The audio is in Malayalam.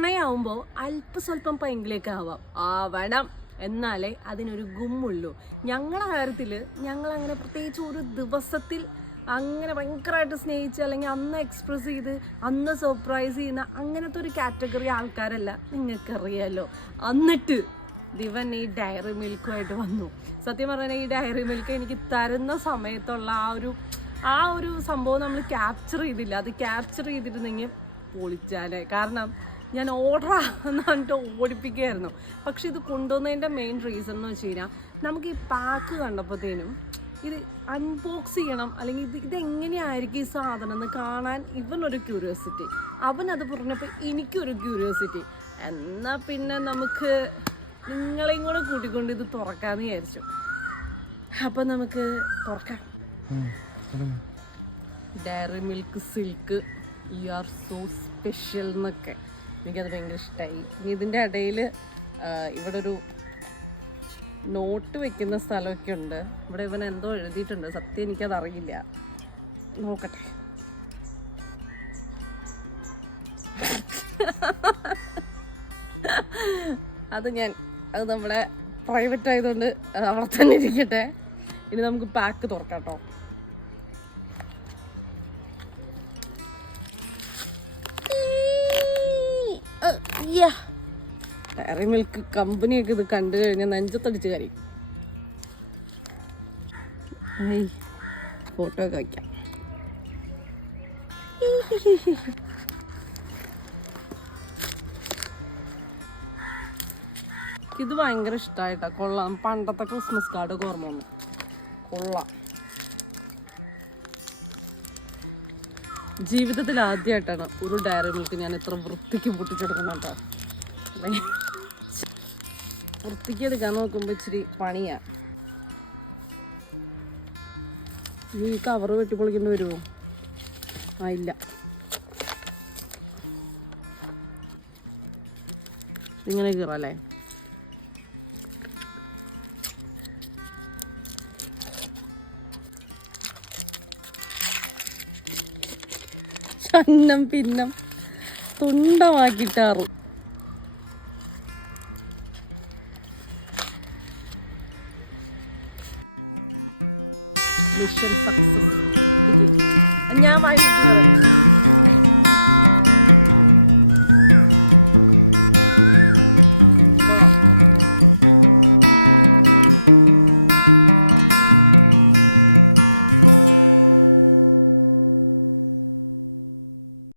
പ്രണയമാകുമ്പോൾ അല്പസ്വല്പം പൈങ്കിലേക്ക് ആവണം, എന്നാലേ അതിനൊരു ഗുമ്മുള്ളൂ. ഞങ്ങളുടെ കാര്യത്തിൽ ഞങ്ങളങ്ങനെ പ്രത്യേകിച്ച് ഒരു ദിവസത്തിൽ അങ്ങനെ ഭയങ്കരമായിട്ട് സ്നേഹിച്ച് അല്ലെങ്കിൽ അന്ന് എക്സ്പ്രസ് ചെയ്ത് അന്ന് സർപ്രൈസ് ചെയ്യുന്ന അങ്ങനത്തെ ഒരു കാറ്റഗറി ആൾക്കാരല്ല, നിങ്ങൾക്കറിയാലോ. എന്നിട്ട് ദിവൻ ഈ ഡയറി മിൽക്കുമായിട്ട് വന്നു. സത്യം പറഞ്ഞാൽ ഈ ഡയറി മിൽക്ക് എനിക്ക് തരുന്ന സമയത്തുള്ള ആ ഒരു സംഭവം നമ്മൾ ക്യാപ്ചർ ചെയ്തില്ല. അത് ക്യാപ്ചർ ചെയ്തിരുന്നെങ്കിൽ പൊളിച്ചാലേ. കാരണം ഞാൻ ഓർഡർ ആണെന്ന് പറഞ്ഞിട്ട് ഓടിപ്പിക്കുകയായിരുന്നു. പക്ഷെ ഇത് കൊണ്ടുവന്നതിൻ്റെ മെയിൻ റീസൺ എന്ന് വെച്ച് കഴിഞ്ഞാൽ നമുക്ക് ഈ പാക്ക് കണ്ടപ്പോഴത്തേനും ഇത് അൺബോക്സ് ചെയ്യണം, അല്ലെങ്കിൽ ഇതെങ്ങനെയായിരിക്കും ഈ സാധനം എന്ന് കാണാൻ ഇവനൊരു ക്യൂരിയോസിറ്റി, അവനത് പറഞ്ഞപ്പോൾ എനിക്കൊരു ക്യൂരിയോസിറ്റി. എന്നാൽ പിന്നെ നമുക്ക് നിങ്ങളെയും കൂടെ കൂട്ടിക്കൊണ്ട് ഇത് തുറക്കാമെന്ന് വിചാരിച്ചു. അപ്പം നമുക്ക് തുറക്കാം. Dairy Milk Silk you are so special എന്നൊക്കെ എനിക്കത് ഭയങ്കര ഇഷ്ടമായി. ഇനി ഇതിൻ്റെ ഇടയിൽ ഇവിടെ ഒരു നോട്ട് വെക്കുന്ന സ്ഥലമൊക്കെ ഉണ്ട്. ഇവിടെ ഇവൻ എന്തോ എഴുതിയിട്ടുണ്ട്, സത്യം എനിക്കത് അറിയില്ല, നോക്കട്ടെ. അത് നമ്മുടെ പ്രൈവറ്റ് ആയതുകൊണ്ട് അവിടെ തന്നെ ഇരിക്കട്ടെ. ഇനി നമുക്ക് പാക്ക് തുറക്കാം കേട്ടോ. ഡയറി മിൽക്ക് കമ്പനിയൊക്കെ ഇത് കണ്ടു കഴിഞ്ഞാൽ നെഞ്ചത്തടിച്ച് കരയും. ഫോട്ടോ ഒക്കെ വയ്ക്കാം. ഇത് ഭയങ്കര ഇഷ്ടമായിട്ടാ, കൊള്ളാം. പണ്ടത്തെ ക്രിസ്മസ് കാർഡൊക്കെ ഓർമ്മ വന്നു, കൊള്ളാം. ജീവിതത്തിൽ ആദ്യമായിട്ടാണ് ഒരു ഡയറി മിൽക്ക് ഞാൻ ഇത്ര വൃത്തിക്ക് പൊട്ടിച്ചെടുക്കുന്നുണ്ടോ. വൃത്തിക്ക് എടുക്കാൻ നോക്കുമ്പോ ഇച്ചിരി പണിയാ. ഈ കവറ് വെട്ടിപ്പൊളിക്കേണ്ടി വരുമോ? ഇല്ല, ഇങ്ങനെ കീറല്ലേ. ചന്നം പിന്നം തുണ്ടമാക്കിട്ടാറും